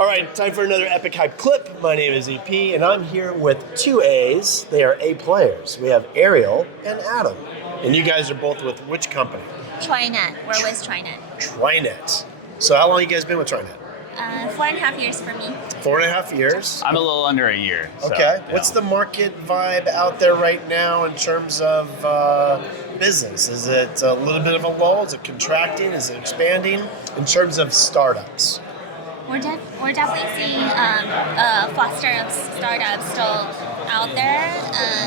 All right, time for another Epic Hype clip. My name is EP, and I'm here with two A's. They are A players. We have Ariel and Adam. And you guys are both with which company? TriNet. We're with TriNet. TriNet. So how long you guys been with TriNet? 4.5 years for me. 4.5 years. I'm a little under a year. So, Okay. yeah. What's the market vibe out there right now in terms of business? Is it a little bit of a lull? Is it contracting? Is it expanding? In terms of startups? We're definitely seeing foster startups still out there,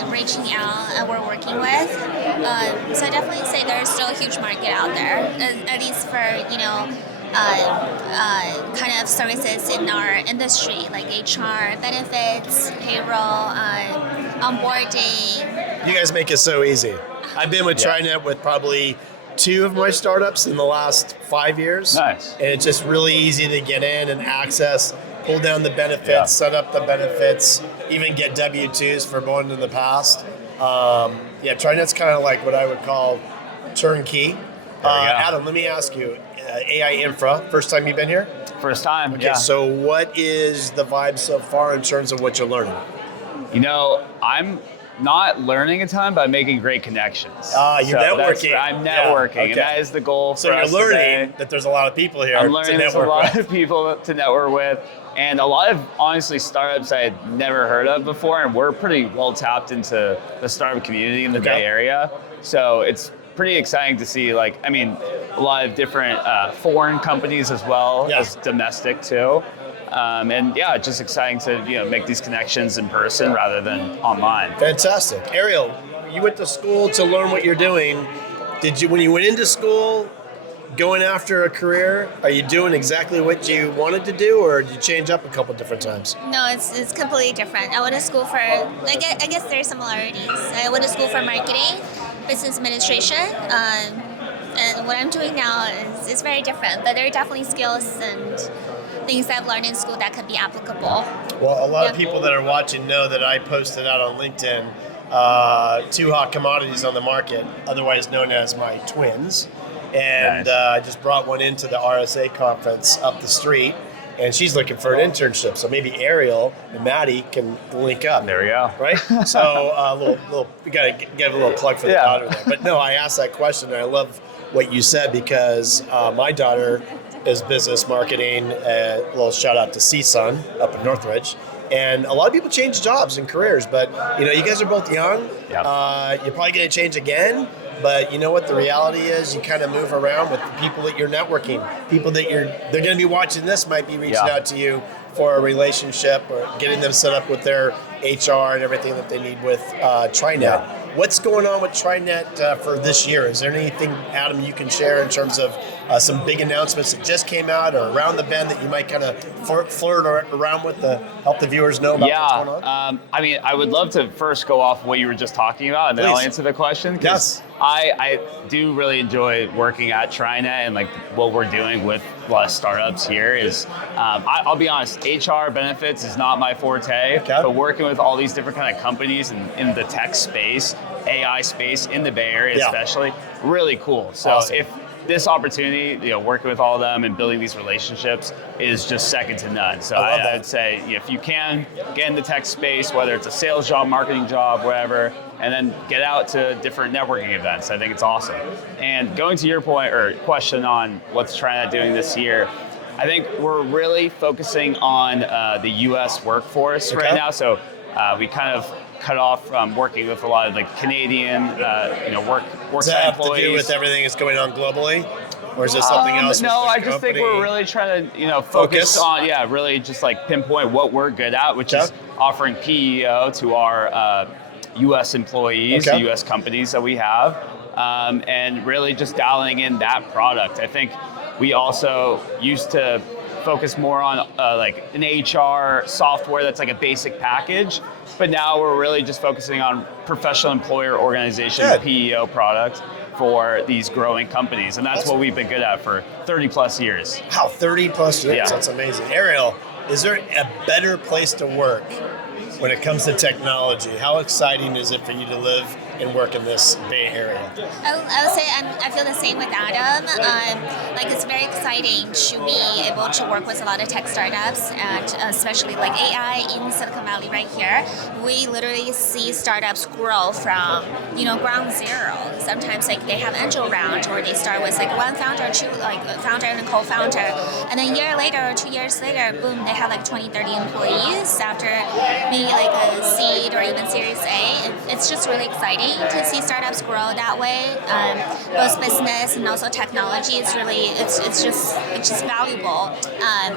reaching out, and we're working with. So I definitely say there's still a huge market out there, at least for kind of services in our industry, like HR, benefits, payroll, onboarding. You guys make it so easy. I've been with TriNet with probably 2 of my startups in the last 5 years. Nice. And it's just really easy to get in and access, pull down the benefits, set up the benefits, even get W-2s for one in the past. TriNet's kind of like what I would call turnkey. Adam, let me ask you, AI Infra, first time you've been here? First time, Okay, so what is the vibe so far in terms of what you're learning? You know, I'm not learning a ton, but I'm making great connections. You're networking. I'm networking, and that is the goal for us So you're learning today. that there's a lot of people here I'm learning to there's a network lot with. of people to network with, and a lot of, honestly, startups I had never heard of before, and we're pretty well tapped into the startup community in the Bay Area. So it's pretty exciting to see, a lot of different foreign companies as well as domestic too. Just exciting to make these connections in person rather than online. Fantastic. Ariel, you went to school to learn what you're doing. Did you, when you went into school, going after a career, are you doing exactly what you wanted to do, or did you change up a couple different times? No, it's completely different. I went to school for, I guess there's similarities. I went to school for marketing, business administration, and what I'm doing now is very different, but there are definitely skills and things I've learned in school that could be applicable. Well, a lot of people that are watching know that I posted out on LinkedIn 2 hot commodities on the market, otherwise known as my twins. And I just brought one into the RSA conference up the street, and she's looking for an internship. So maybe Ariel and Maddie can link up. There we go. Right? So we got to give a little plug for the daughter there. But no, I asked that question, and I love what you said because my daughter is business marketing. A little shout out to Cesana up in Northridge. And a lot of people change jobs and careers, but you guys are both young. You're probably going to change again. But you know what the reality is? You kind of move around with the people that you're networking. People that they're going to be watching this might be reaching out to you for a relationship or getting them set up with their HR and everything that they need with TriNet. What's going on with TriNet for this year? Is there anything, Adam, you can share in terms of some big announcements that just came out or around the bend that you might kind of flirt around with to help the viewers know about what's going on? I would love to first go off what you were just talking about, and then I'll answer the question. Yes. I do really enjoy working at TriNet, and what we're doing with a lot of startups here is, I'll be honest, HR benefits is not my forte, but working with all these different kind of companies in the tech space, AI space, in the Bay Area especially, really cool. So if this opportunity, working with all of them and building these relationships is just second to none. So I'd say if you can get in the tech space, whether it's a sales job, marketing job, whatever, and then get out to different networking events, I think it's awesome. And going to your point or question on what's TriNet doing this year, I think we're really focusing on the U.S. workforce right now. So we kind of cut off from working with a lot of Canadian, work Does that have employees. to do with everything that's going on globally? Or is there something else? No, I just think we're really trying to, focus on, really just pinpoint what we're good at, which is offering PEO to our U.S. employees, the U.S. companies that we have, and really just dialing in that product. I think we also used to focus more on an HR software that's a basic package, but now we're really just focusing on professional employer organization PEO product for these growing companies, and that's what we've been good at for 30 plus years. Wow, 30 plus years, that's amazing. Ariel, is there a better place to work when it comes to technology? How exciting is it for you to live and work in this Bay Area? I would say I feel the same with Adam. Like it's very exciting to be able to work with a lot of tech startups, and especially like AI in Silicon Valley right here. We literally see startups grow from ground zero. Sometimes like they have angel round, or they start with like one founder, two like a founder and a co-founder, and then a year later or 2 years later, boom, they have like 20, 30 employees after maybe like a seed or even Series A. It's just really exciting to see startups grow that way. Both business and also technology. It's just valuable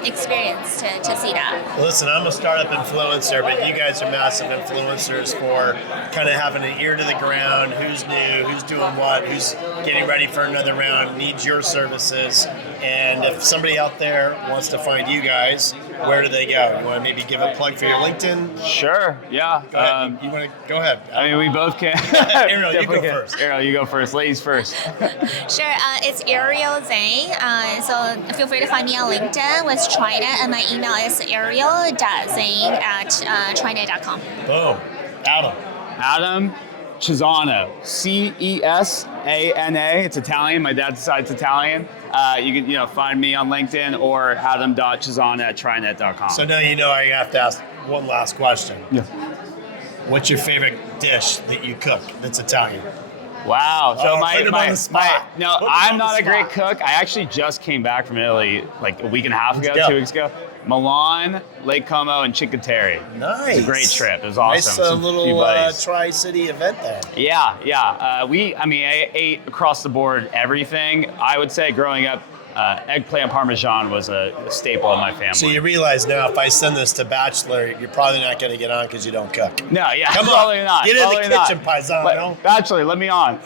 experience to see that. Listen, I'm a startup influencer, but you guys are massive influencers for kind of having an ear to the ground. Who's new? Who's doing what? Who's getting ready for another round? Needs your services. And if somebody out there wants to find you guys, where do they go? You want to maybe give a plug for your LinkedIn? Sure. Yeah. Go ahead. You want to go ahead? I mean, we both can. Ariel, you go first. Ariel, you go first. Ladies first. Sure. It's Ariel Zhang. So feel free to find me on LinkedIn with TriNet, and my email is ariel.zhang@trinet.com. Boom. Adam Cesana, Cesana. It's Italian. My dad's side's Italian. You can find me on LinkedIn or adam.cesana@trinet.com. So now I have to ask one last question. Yeah. What's your favorite dish that you cook that's Italian? Wow. So put him on the spot. no, Put him I'm on not the a great spot. cook. I actually just came back from Italy like a week and a half ago, Let's go. 2 weeks ago. Milan, Lake Como, and Cinque Terre. Nice. It was a great trip. It was awesome. Nice Some few little buddies. tri-city event there. Yeah. I ate across the board everything. I would say growing up, eggplant parmesan was a staple in my family. So you realize now, if I send this to Bachelor, you're probably not going to get on because you don't cook. No, yeah, Come probably on, not. get in Probably the kitchen, not. paisano. Bachelor, let me on.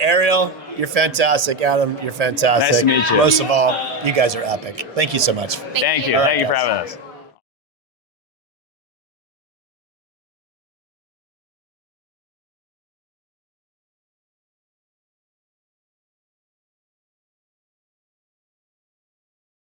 Ariel, you're fantastic. Adam, you're fantastic. Nice to meet you. Most of all, you guys are epic. Thank you so much. Thank you. All right, Thank you for guys. having us.